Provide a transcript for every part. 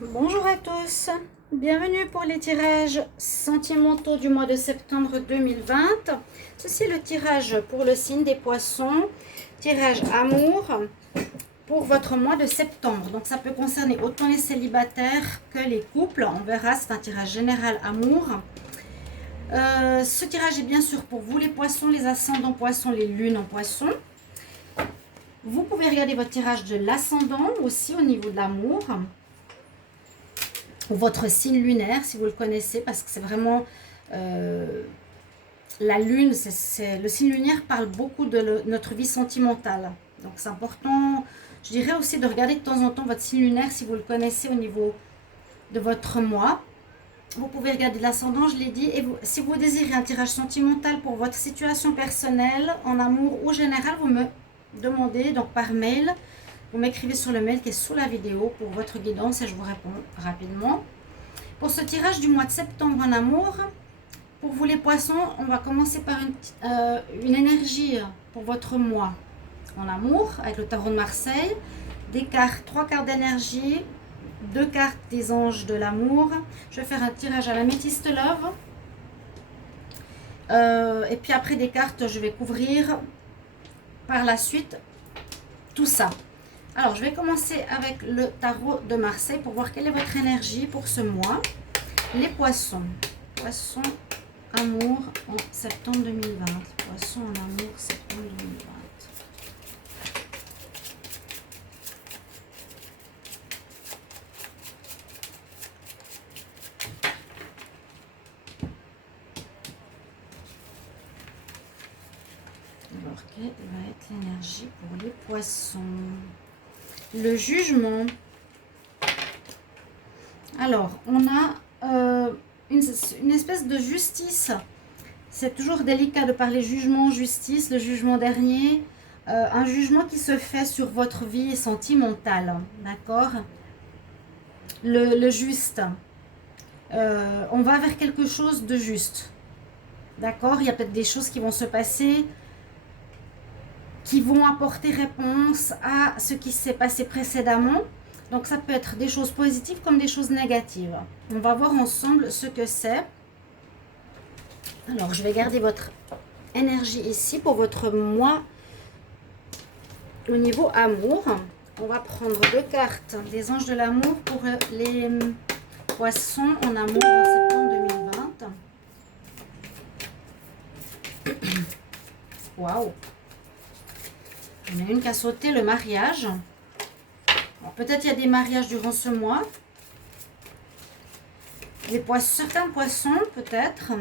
Bonjour à tous, bienvenue pour les tirages sentimentaux du mois de septembre 2020. Ceci est le tirage pour le signe des poissons, tirage amour pour votre mois de septembre. Donc ça peut concerner autant les célibataires que les couples, on verra, c'est un tirage général amour. Ce tirage est bien sûr pour vous les poissons, les ascendants poissons, les lunes en poissons. Vous pouvez regarder votre tirage de l'ascendant aussi au niveau de l'amour. Ou votre signe lunaire si vous le connaissez, parce que c'est vraiment la lune, le signe lunaire parle beaucoup de notre vie sentimentale. Donc c'est important, je dirais aussi de regarder de temps en temps votre signe lunaire si vous le connaissez au niveau de votre mois. Vous pouvez regarder l'ascendant, je l'ai dit, et si vous désirez un tirage sentimental pour votre situation personnelle, en amour ou général, vous me demandez donc par mail. Vous m'écrivez sur le mail qui est sous la vidéo pour votre guidance et je vous réponds rapidement. Pour ce tirage du mois de septembre en amour, pour vous les poissons, on va commencer par une énergie pour votre mois en amour avec le tarot de Marseille. Des cartes, 3 cartes d'énergie, 2 cartes des anges de l'amour. Je vais faire un tirage à la métiste love. Et puis après des cartes, je vais couvrir par la suite tout ça. Alors, je vais commencer avec le tarot de Marseille pour voir quelle est votre énergie pour ce mois. Les poissons. Poissons, amour en septembre 2020. Poissons en amour, septembre 2020. Alors, quelle va être l'énergie pour les poissons? Le jugement. Alors, on a une espèce de justice. C'est toujours délicat de parler jugement, justice, le jugement dernier. Un jugement qui se fait sur votre vie sentimentale, d'accord? Le juste. On va vers quelque chose de juste, d'accord? Il y a peut-être des choses qui vont se passer qui vont apporter réponse à ce qui s'est passé précédemment. Donc ça peut être des choses positives comme des choses négatives. On va voir ensemble ce que c'est. Alors je vais garder votre énergie ici pour votre mois au niveau amour. On va prendre 2 cartes des anges de l'amour pour les poissons en amour en septembre 2020. Waouh! Il y en a une qui a sauté, le mariage. Peut-être il y a des mariages durant ce mois. Certains poissons, peut-être.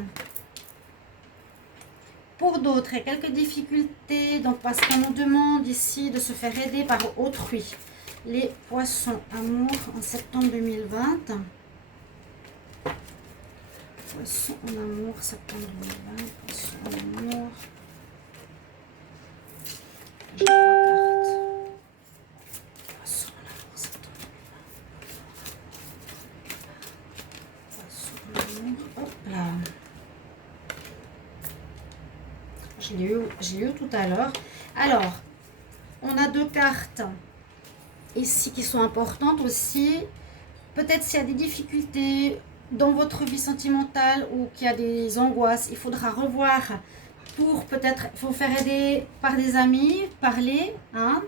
Pour d'autres, il y a quelques difficultés. Donc, parce qu'on nous demande ici de se faire aider par autrui. Les poissons amour en septembre 2020. Poissons en amour, septembre 2020. Poissons en amour. J'ai 3 cartes. Poissons en amour, septembre 2020. Poissons en amour. Hop là. Je l'ai eu tout à l'heure. Alors, on a 2 cartes ici qui sont importantes aussi. Peut-être s'il y a des difficultés dans votre vie sentimentale ou qu'il y a des angoisses, il faudra revoir pour peut-être vous faire aider par des amis, parler, hein,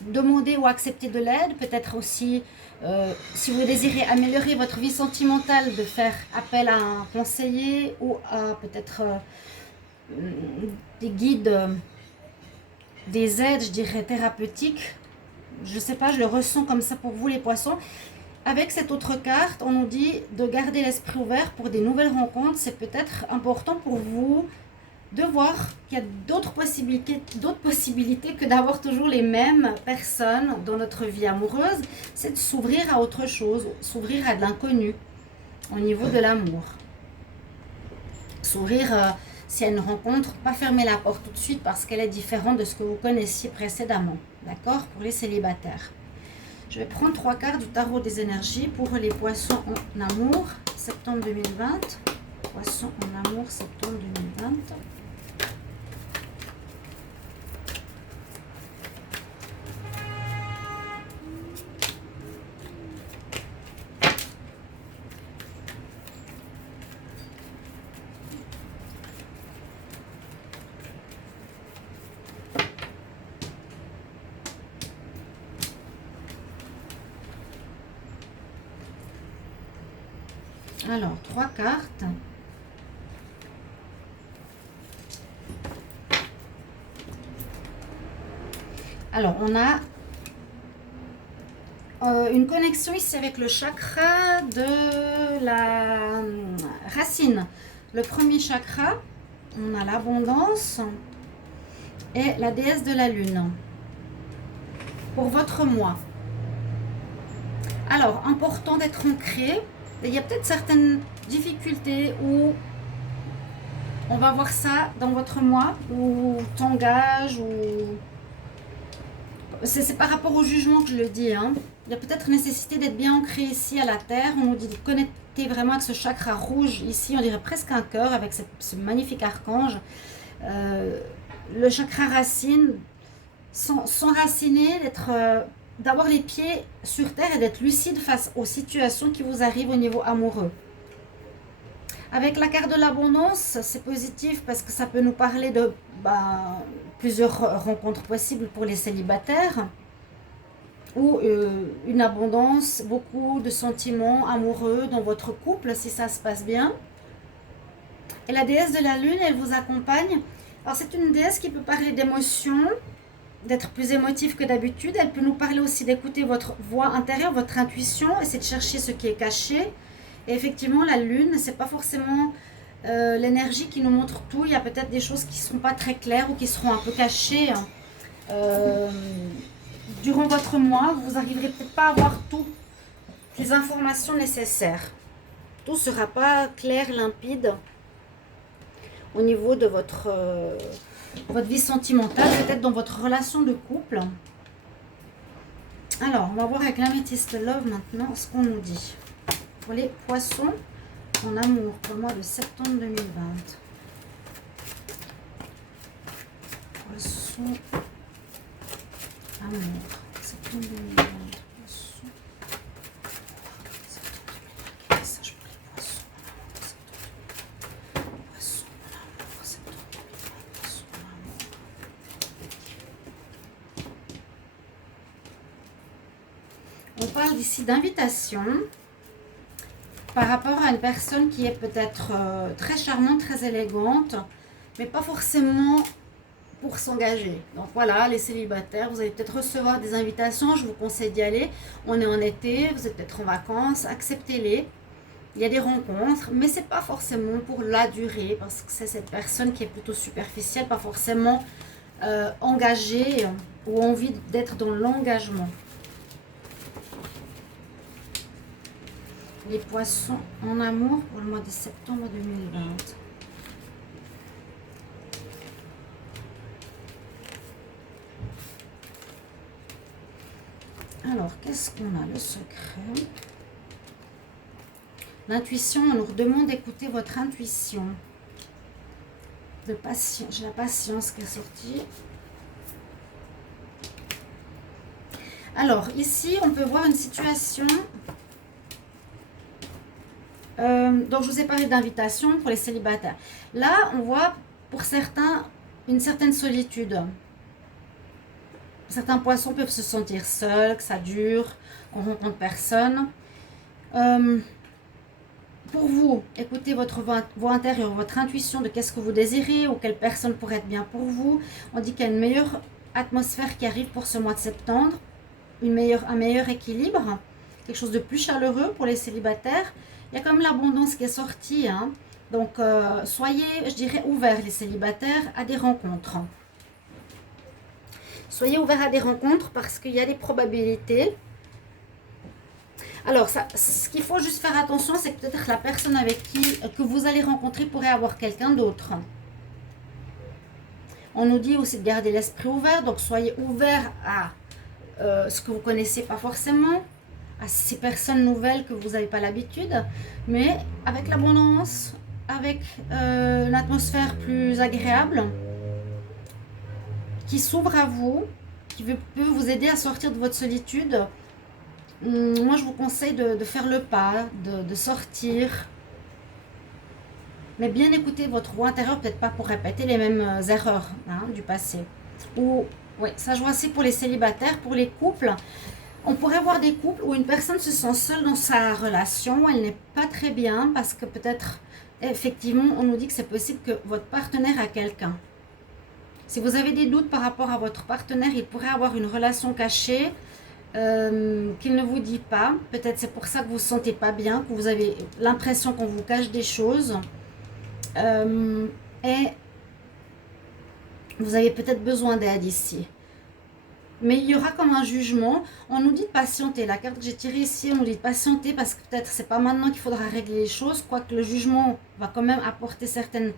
demander ou accepter de l'aide. Peut-être aussi, si vous désirez améliorer votre vie sentimentale, de faire appel à un conseiller ou à peut-être des guides, des aides, je dirais, thérapeutiques. Je ne sais pas, je le ressens comme ça pour vous les poissons. Avec cette autre carte, on nous dit de garder l'esprit ouvert pour des nouvelles rencontres. C'est peut-être important pour vous de voir qu'il y a d'autres possibilités que d'avoir toujours les mêmes personnes dans notre vie amoureuse. C'est de s'ouvrir à autre chose, s'ouvrir à de l'inconnu au niveau de l'amour. S'ouvrir s'il y a une rencontre, pas fermer la porte tout de suite parce qu'elle est différente de ce que vous connaissiez précédemment. D'accord? Pour les célibataires. Je vais prendre 3 cartes du tarot des énergies pour les poissons en amour, septembre 2020. Poissons en amour, septembre 2020. Alors, 3 cartes. Alors, on a une connexion ici avec le chakra de la racine. Le premier chakra, on a l'abondance et la déesse de la lune. Pour votre mois. Alors, important d'être ancré. Il y a peut-être certaines difficultés où on va voir ça dans votre mois, où t'engages, ou c'est par rapport au jugement que je le dis. Hein. Il y a peut-être nécessité d'être bien ancré ici à la terre. On nous dit de connecter vraiment avec ce chakra rouge ici. On dirait presque un cœur avec ce magnifique archange. Le chakra racine, s'enraciner, d'avoir les pieds sur terre et d'être lucide face aux situations qui vous arrivent au niveau amoureux. Avec la carte de l'abondance, c'est positif parce que ça peut nous parler de plusieurs rencontres possibles pour les célibataires ou une abondance, beaucoup de sentiments amoureux dans votre couple si ça se passe bien. Et la déesse de la lune, elle vous accompagne. Alors c'est une déesse qui peut parler d'émotions, d'être plus émotif que d'habitude. Elle peut nous parler aussi d'écouter votre voix intérieure, votre intuition, essayer de chercher ce qui est caché. Et effectivement, la lune, c'est pas forcément l'énergie qui nous montre tout. Il y a peut-être des choses qui ne sont pas très claires ou qui seront un peu cachées. Durant votre mois, vous n'arriverez peut-être pas à avoir toutes les informations nécessaires. Tout ne sera pas clair, limpide au niveau de votre vie sentimentale, peut-être dans votre relation de couple. Alors, on va voir avec l'améthyste Love maintenant ce qu'on nous dit. Pour les poissons, en amour, pour le mois de septembre 2020. Poissons, amour, septembre 2020. Poissons, septembre 2020. Message pour les poissons, en amour, poissons, en amour, septembre 2020. Poissons, en amour. On parle d'ici d'invitation. Par rapport à une personne qui est peut-être très charmante, très élégante, mais pas forcément pour s'engager. Donc voilà, les célibataires, vous allez peut-être recevoir des invitations, je vous conseille d'y aller. On est en été, vous êtes peut-être en vacances, acceptez-les. Il y a des rencontres, mais c'est pas forcément pour la durée, parce que c'est cette personne qui est plutôt superficielle, pas forcément engagée ou envie d'être dans l'engagement. Les poissons en amour pour le mois de septembre 2020. Alors, qu'est-ce qu'on a? Le secret. L'intuition, on nous demande d'écouter votre intuition. De patience. J'ai la patience qui est sortie. Alors, ici, on peut voir une situation... donc je vous ai parlé d'invitation pour les célibataires. Là, on voit pour certains une certaine solitude. Certains poissons peuvent se sentir seuls, que ça dure, qu'on rencontre personne. Pour vous, écoutez votre voix intérieure, votre intuition de qu'est-ce que vous désirez ou quelle personne pourrait être bien pour vous. On dit qu'il y a une meilleure atmosphère qui arrive pour ce mois de septembre, un meilleur équilibre, quelque chose de plus chaleureux pour les célibataires. Il y a quand même l'abondance qui est sortie. Hein. Donc, soyez, je dirais, ouverts, les célibataires, à des rencontres. Soyez ouverts à des rencontres parce qu'il y a des probabilités. Alors, ce qu'il faut juste faire attention, c'est que peut-être la personne que vous allez rencontrer pourrait avoir quelqu'un d'autre. On nous dit aussi de garder l'esprit ouvert. Donc, soyez ouverts à ce que vous ne connaissez pas forcément, à ces personnes nouvelles que vous n'avez pas l'habitude, mais avec l'abondance, avec une atmosphère plus agréable, qui s'ouvre à vous, qui peut vous aider à sortir de votre solitude. Moi, je vous conseille de faire le pas, de sortir, mais bien écouter votre voix intérieure, peut-être pas pour répéter les mêmes erreurs du passé. Ou, ouais, ça joue aussi pour les célibataires, pour les couples. On pourrait voir des couples où une personne se sent seule dans sa relation, elle n'est pas très bien parce que peut-être, effectivement, on nous dit que c'est possible que votre partenaire a quelqu'un. Si vous avez des doutes par rapport à votre partenaire, il pourrait avoir une relation cachée qu'il ne vous dit pas. Peut-être c'est pour ça que vous ne vous sentez pas bien, que vous avez l'impression qu'on vous cache des choses. Et vous avez peut-être besoin d'aide ici. Mais il y aura comme un jugement. On nous dit de patienter. La carte que j'ai tirée ici, on nous dit de patienter parce que peut-être c'est pas maintenant qu'il faudra régler les choses. Quoique le jugement va quand même apporter certaines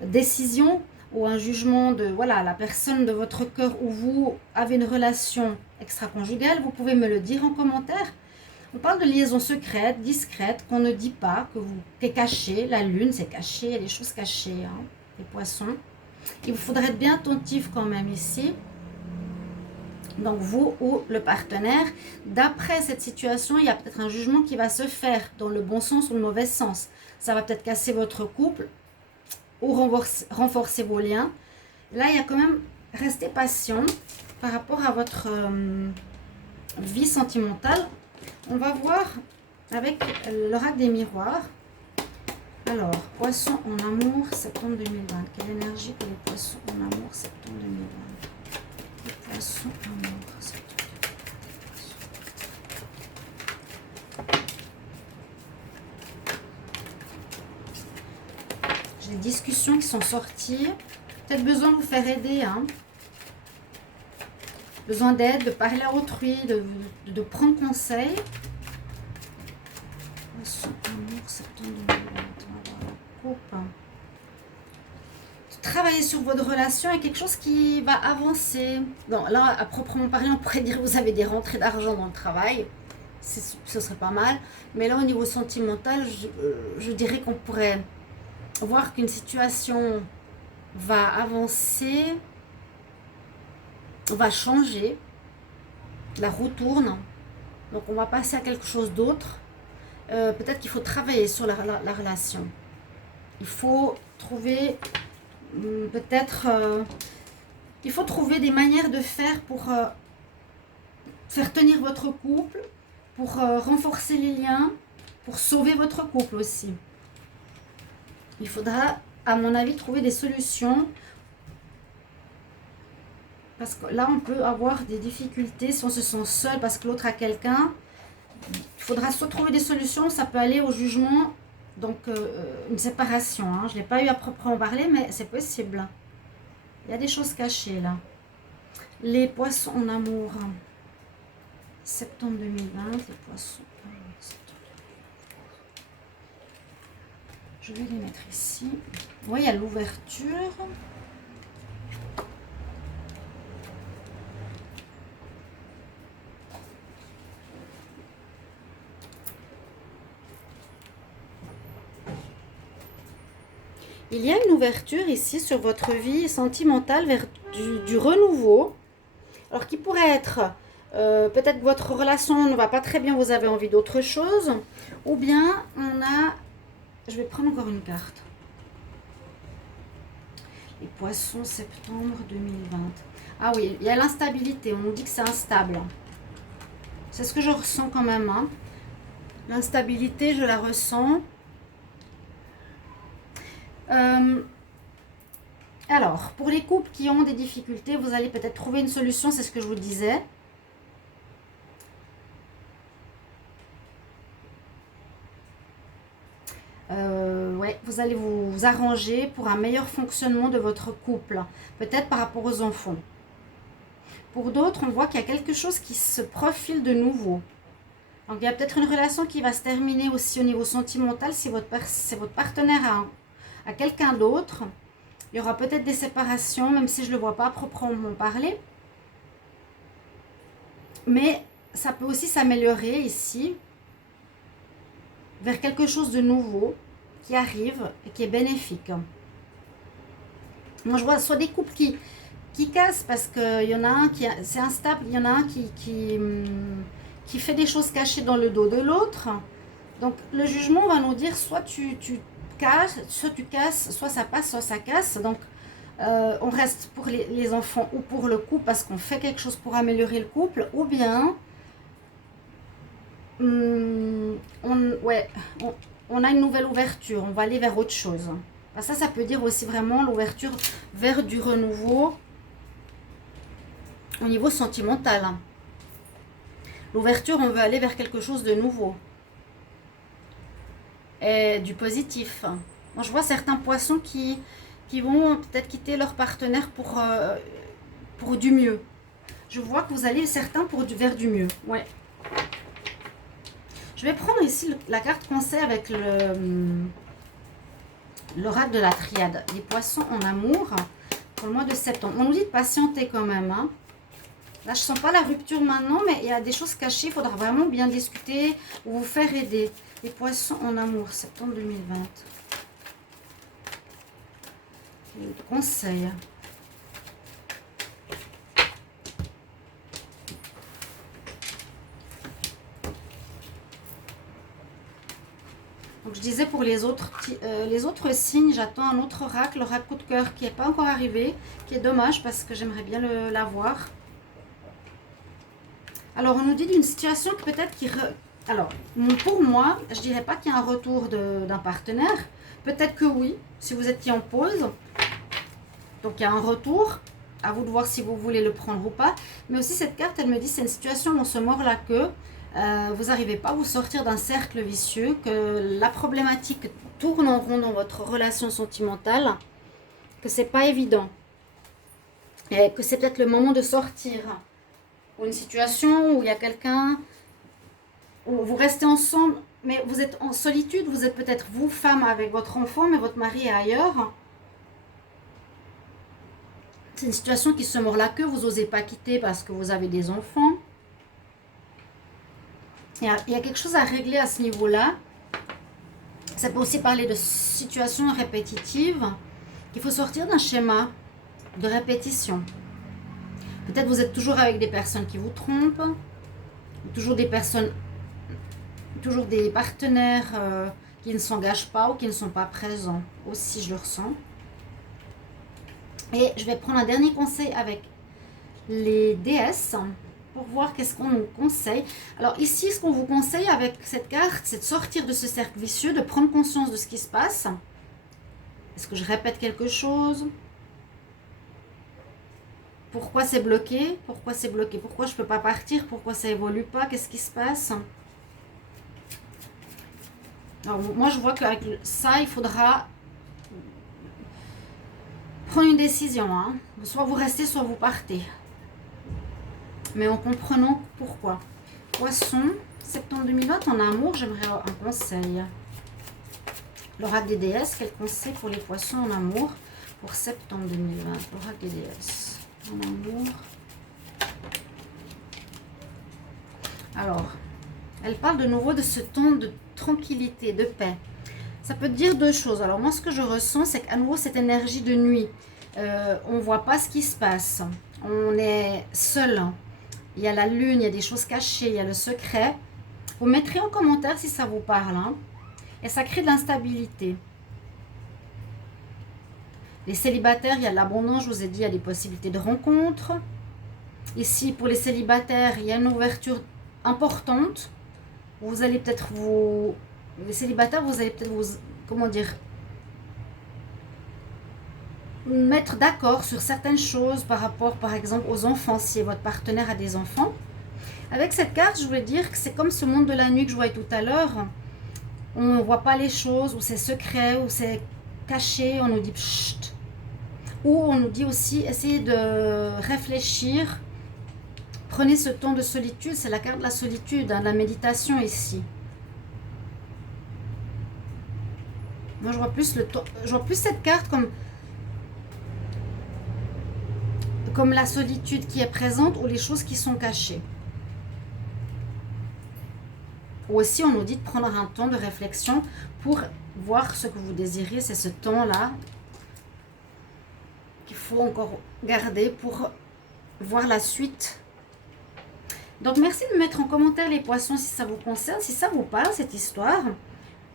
décisions ou un jugement de voilà la personne de votre cœur où vous avez une relation extra-conjugale. Vous pouvez me le dire en commentaire. On parle de liaison secrète, discrète, qu'on ne dit pas, qui est cachée. La lune, c'est caché. Il y a des choses cachées, hein, les poissons. Il vous faudrait être bien attentif quand même ici. Donc vous ou le partenaire, d'après cette situation, il y a peut-être un jugement qui va se faire dans le bon sens ou le mauvais sens. Ça va peut-être casser votre couple ou renforcer vos liens. Là, il y a quand même, restez patient par rapport à votre vie sentimentale. On va voir avec l'oracle des miroirs. Alors, poisson en amour, septembre 2020. Quelle énergie pour les poissons en amour, septembre 2020? Poisson amour. J'ai des discussions qui sont sorties. Peut-être besoin de vous faire aider. Hein. Besoin d'aide, de parler à autrui, de prendre conseil. Poisson amour, septembre 2020. Coupe. Travailler sur votre relation est quelque chose qui va avancer. Non, là, à proprement parler, on pourrait dire que vous avez des rentrées d'argent dans le travail. Ce serait pas mal. Mais là, au niveau sentimental, je dirais qu'on pourrait voir qu'une situation va avancer, va changer. La roue tourne. Donc, on va passer à quelque chose d'autre. Peut-être qu'il faut travailler sur la relation. Il faut trouver... peut-être il faut trouver des manières de faire pour faire tenir votre couple, pour renforcer les liens, pour sauver votre couple aussi. Il faudra, à mon avis, trouver des solutions parce que là, on peut avoir des difficultés si on se sent seul parce que l'autre a quelqu'un. Il faudra soit trouver des solutions, ça peut aller au jugement. Donc, une séparation, hein. Je ne l'ai pas eu à proprement parler, mais c'est possible. Il y a des choses cachées, là. Les poissons en amour. Septembre 2020, les poissons en amour. Je vais les mettre ici. Oui, il y a l'ouverture. Il y a une ouverture ici sur votre vie sentimentale vers du renouveau. Alors qui pourrait être, peut-être que votre relation ne va pas très bien, vous avez envie d'autre chose. Ou bien on a, je vais prendre encore une carte. Les poissons, septembre 2020. Ah oui, il y a l'instabilité, on nous dit que c'est instable. C'est ce que je ressens quand même. Hein. L'instabilité, je la ressens. Alors, pour les couples qui ont des difficultés, vous allez peut-être trouver une solution, c'est ce que je vous disais. Ouais, vous allez vous arranger pour un meilleur fonctionnement de votre couple, peut-être par rapport aux enfants. Pour d'autres, on voit qu'il y a quelque chose qui se profile de nouveau. Donc, il y a peut-être une relation qui va se terminer aussi au niveau sentimental si votre partenaire a quelqu'un d'autre. Il y aura peut-être des séparations, même si je ne le vois pas proprement parler. Mais ça peut aussi s'améliorer ici, vers quelque chose de nouveau qui arrive et qui est bénéfique. Moi, je vois soit des couples qui cassent parce qu'il y en a un qui c'est instable, il y en a un qui fait des choses cachées dans le dos de l'autre. Donc, le jugement va nous dire soit tu casses, soit ça passe, soit ça casse. Donc, on reste pour les enfants ou pour le couple parce qu'on fait quelque chose pour améliorer le couple, ou bien Ouais, on a une nouvelle ouverture, on va aller vers autre chose. Ça peut dire aussi vraiment l'ouverture vers du renouveau au niveau sentimental. L'ouverture, on veut aller vers quelque chose de nouveau et du positif. Moi, je vois certains poissons qui vont peut-être quitter leur partenaire pour du mieux. Je vois que vous allez certains vers du mieux. Ouais. Je vais prendre ici la carte conseil avec l'oracle de la triade. Les poissons en amour pour le mois de septembre. On nous dit de patienter quand même. Hein. Là, je ne sens pas la rupture maintenant, mais il y a des choses cachées. Il faudra vraiment bien discuter ou vous faire aider. Les poissons en amour, septembre 2020. Conseil. Donc, je disais pour les autres signes, j'attends un autre oracle, l'oracle coup de cœur qui n'est pas encore arrivé, qui est dommage parce que j'aimerais bien l'avoir. Alors, on nous dit d'une situation que peut-être Alors, pour moi, je dirais pas qu'il y a un retour d'un partenaire. Peut-être que oui, si vous étiez en pause. Donc, il y a un retour. À vous de voir si vous voulez le prendre ou pas. Mais aussi, cette carte, elle me dit c'est une situation où on se mord la queue. Vous n'arrivez pas à vous sortir d'un cercle vicieux, que la problématique tourne en rond dans votre relation sentimentale, que c'est pas évident. Et que c'est peut-être le moment de sortir. Ou une situation où il y a quelqu'un, où vous restez ensemble, mais vous êtes en solitude, vous êtes peut-être vous, femme, avec votre enfant, mais votre mari est ailleurs. C'est une situation qui se mord la queue, vous n'osez pas quitter parce que vous avez des enfants. Il y a quelque chose à régler à ce niveau-là. Ça peut aussi parler de situations répétitives, qu'il faut sortir d'un schéma de répétition. Peut-être vous êtes toujours avec des personnes qui vous trompent, toujours des partenaires qui ne s'engagent pas ou qui ne sont pas présents. Aussi, je le ressens. Et je vais prendre un dernier conseil avec les déesses pour voir qu'est-ce qu'on nous conseille. Alors ici, ce qu'on vous conseille avec cette carte, c'est de sortir de ce cercle vicieux, de prendre conscience de ce qui se passe. Est-ce que je répète quelque chose ? Pourquoi c'est bloqué ? Pourquoi c'est bloqué ? Pourquoi je ne peux pas partir ? Pourquoi ça évolue pas ? Qu'est-ce qui se passe ? Alors, moi, je vois qu'avec ça, il faudra prendre une décision. Hein. Soit vous restez, soit vous partez. Mais en comprenant pourquoi. Poisson, septembre 2020, en amour, j'aimerais un conseil. L'oracle des déesses, quel conseil pour les poissons en amour pour septembre 2020 ? L'oracle des déesses. En amour. Alors, elle parle de nouveau de ce ton de tranquillité, de paix. Ça peut dire deux choses. Alors moi, ce que je ressens, c'est qu'à nouveau, cette énergie de nuit, on ne voit pas ce qui se passe. On est seul. Il y a la lune, il y a des choses cachées, il y a le secret. Vous mettrez en commentaire si ça vous parle. Hein. Et ça crée de l'instabilité. Les célibataires, il y a l'abondance, je vous ai dit, il y a des possibilités de rencontres. Ici, pour les célibataires, il y a une ouverture importante. Vous allez peut-être les célibataires, vous allez peut-être mettre d'accord sur certaines choses par rapport, par exemple, aux enfants, si votre partenaire a des enfants. Avec cette carte, je voulais dire que c'est comme ce monde de la nuit que je voyais tout à l'heure. On ne voit pas les choses, ou c'est secret, ou c'est caché, on nous dit chut. Ou on nous dit aussi, essayez de réfléchir. Prenez ce temps de solitude, c'est la carte de la solitude, hein, de la méditation ici. Moi, je vois plus cette carte comme la solitude qui est présente ou les choses qui sont cachées. Ou aussi, on nous dit de prendre un temps de réflexion pour voir ce que vous désirez. C'est ce temps-là qu'il faut encore garder pour voir la suite. Donc, merci de me mettre en commentaire les poissons si ça vous concerne, si ça vous parle, cette histoire.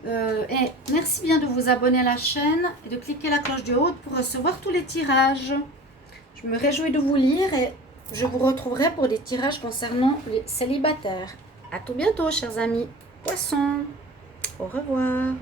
Et merci bien de vous abonner à la chaîne et de cliquer la cloche du haut pour recevoir tous les tirages. Je me réjouis de vous lire et je vous retrouverai pour des tirages concernant les célibataires. À tout bientôt, chers amis. Poissons. Au revoir.